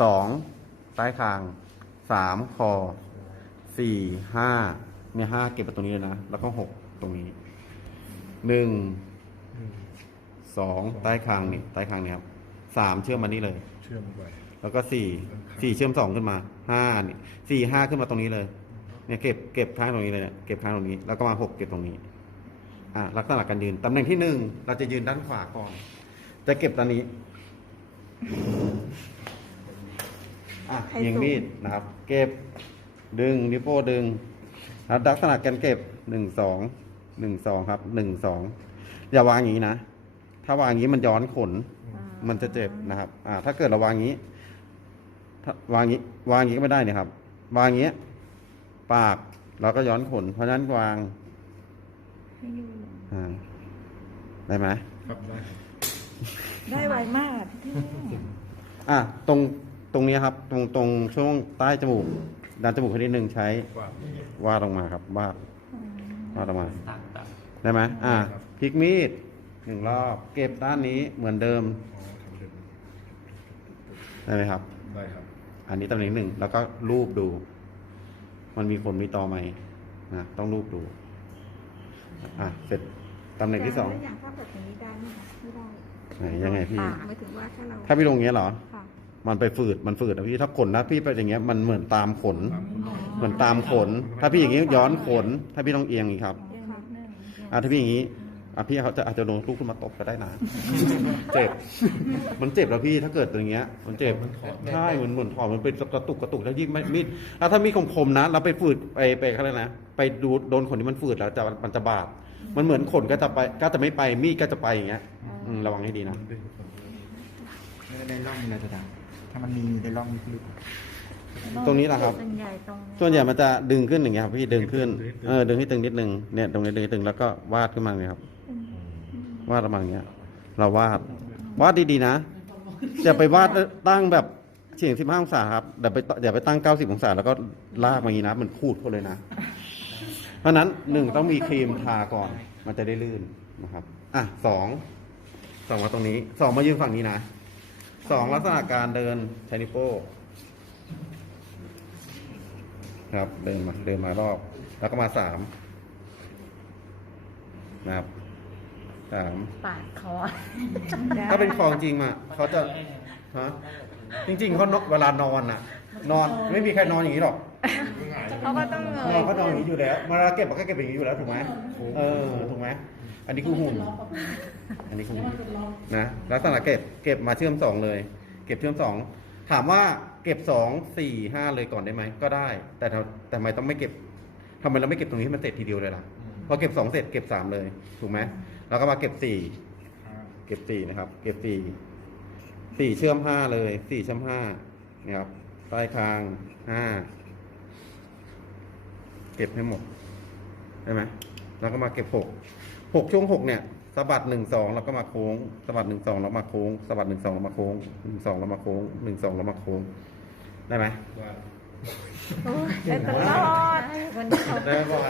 สองใต้คางสามคอสี่ห้าเนี่ยห้าเก็บไปตรงนี้เลยนะ แล้วก็หกตรงนี้หนึ่งสองใต้คางนี่ใต้คางนี่ครับสามเชื่อมมานี่เลย เชื่อมไป แล้วก็สี่สี่เชื่อมสองขึ้นมาห้านี่สี่ห้าขึ้นมาตรงนี้เลย เนี่ยเก็บเก็บข้างตรงนี้เลยเนี่ยเก็บข้างตรงนี้ แล้วก็มาหกเก็บตรงนี้ อะลักษณะการยืนตำแหน่งที่หนึ่งเราจะยืนด้านขวาก่อน จะเก็บตอนนี้ อะให้เอียงสูง มีดนะครับ เก็บ ดึงนิ้วโป้งดึงแล้วลักษณะการเก็บหนึ่งสองหนึ่งสองครับหนึ่งสองอย่าวางอย่างนี้นะ ถ้าวางอย่างนี้มันย้อนขนมันจะเจ็บนะครับ อ่า ถ้าเกิดเราวางอย่างนี้ถ้าวางอย่างนี้ วางอย่างนี้ก็ไม่ได้เนี่ยครับ วางอย่างนี้ปากเราก็ย้อนขน เพราะฉะนั้นวาง ให้อยู่อ่า ได้ไหม ครับได้ครับได้ไวมากพี่เท่อะ ตรงต รงนี้ครับ ตรงตรงช่วงใต้จมูกด้านจมูกคนนิดนึงใช้ว่าวาดลงมาครับวาดอืมวาดลงมา ต่างต่างได้ไหมอะได้ครับพลิกมีดหนึ่งรอบ เก็บด้านนี้เหมือนเดิมอ๋อทำเดิมได้ไหมครับ ได้ครับ อันนี้ตำแหน่งหนึ่งแล้วก็รูปดู มันมีขนมีตอไหมนะต้องรูปดู อะเสร็จตำแหน่งที่สองแล้วอย่างภาพแบบนี้ได้ไหมคะไม่ได้ไหนยังไงพี่อ่าหมายถึงว่าถ้าเราถ้าพี่ลงอย่างเงี้ยเหรอ ค่ะ มันไปฝืดมันฝืดนะพี่ถ้าขนนะพี่ไปอย่างเงี้ยมันเหมือนตามขนตามคุณเหมือนตามขน ถ้าพี่อย่างงี้ย้อนขน ถ้าพี่ต้องเอียงอย่างงี้ครับเอียงนิดนึงอะถ้าพี่อย่างงี้อะพี่เขาจะอาจจะโดนลูกขึ้นมาตบก็ได้นะ เจ็บ มันเจ็บแล้วพี่ถ้าเกิดอย่างเงี้ย มันเจ็บใช่เหมือนเหมือนถอดมันเป็นกระตุกกระตุกแล้วยิ่งไม่มีดแล้วถ้ามีดคมๆนะเราไปฝืดไปไปอะไรนะไปดูโดนขนที่มันฝืดแล้วจะมันจะบาดมันเหมือนขนก็จะไปก็จะไม่ไปมีดก็จะไปอย่างเงี้ยอืมระวังให้ดีนะในร่องมันจะดัง ถ้ามันมีในร่องลึกตรงนี้แหละครับ ส่วนใหญ่ตรงส่วนใหญ่มันจะดึงขึ้นอย่างเงี้ยครับพี่ดึงขึ้นเออดึงให้ตึงนิดนึงเนี่ยตรงนี้ดึงให้ตึงแล้วก็วาดขึ้นมาเลยครับ วาดประมาณเนี้ย เราวาดวาดดีๆนะอย่าไปวาดตั้งแบบเฉียง15องศาครับเดี๋ยวไปอย่าไปตั้ง90องศาแล้วก็ลากมาอย่างนี้นะมันคูดเขาเลยนะ เพราะฉะนั้นหนึ่งต้องมีครีมทาก่อน มันจะได้ลื่นนะครับ อะสองสองมาตรงนี้สองมายืนฝั่งนี้นะ สองลักษณะการเดินใช้นิ้วโป้งครับเดินมาเดินมารอบ แล้วก็มาสามนะครับสามปาดคอถ้าเป็นคลองจริงอะเขาจะฮะจริง ๆเขานอนเวลานอนอะ นอนไม่มีใครนอนอย่างนี้หรอกเขาก็ต้องเงนอยนเขานอนอย่างนี้อยู่แล้วเวลาเก็บมันก็เก็บอย่างนี้อยู่แล้วถูกไหมเออถูกไหมอันนี้คือหุ่น อันนี้คือหุ่นนะลักษณะเก็บเก็บมาเชื่อมสองเลย เก็บเชื่อมสองถามว่าเก็บสองสี่ห้าเลยก่อนได้ไหมก็ได้ แต่ถ้าแต่ทำไมต้องไม่เก็บทำไมเราไม่เก็บตรงนี้ให้มันเสร็จทีเดียวเลยล่ะพอเก็บสองเสร็จเก็บสามเลยถูกไหมแล้วก็มาเก็บสี่เก็บสี่นะครับ เก็บสี่สี่เชื่อมห้าเลยสี่เชื่อมห้านะครับ ใต้คางห้าเก็บให้หมดได้ไหมแล้วก็มาเก็บหกหกช่วงหกเนี่ยสะบัดหนึ่งสองแล้วก็มาโค้งสะบัดหนึ่งสองแล้วมาโค้งสะบัดหนึ่งสองแล้วมาโค้งหนึ่งสองแล้วมาโค้งหนึ่งสองแล้วมาโค้งได้ไหมว่าโอ้ยได้ตลอดวันนี้เขาได้ไหมบอก